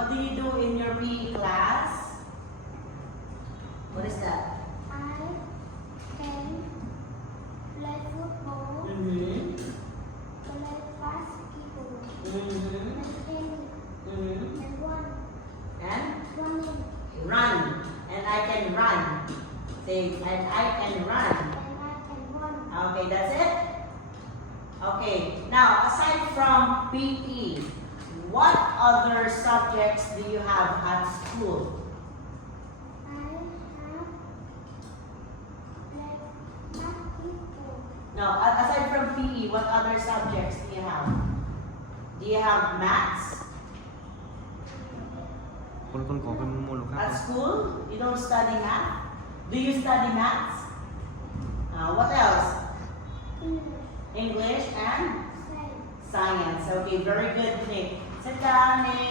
what do you do in your PE class? What is that? I can play football, Mm-hmm. play basketball, Mm-hmm. and tennis, Mm-hmm. and And running, run. And I can run. Say, and I can run. and I can run. Okay, that's it? Okay, now aside from PE, what other subjects do you have at school? I have played basketball. Now, aside from PE, what other subjects do you have? Do you have maths? คนขอเป็นโมลูกครับ At school, you don't study math? Do you study maths? What else? English, English and science. science. Okay, very good, Nick. Sit down, Nick.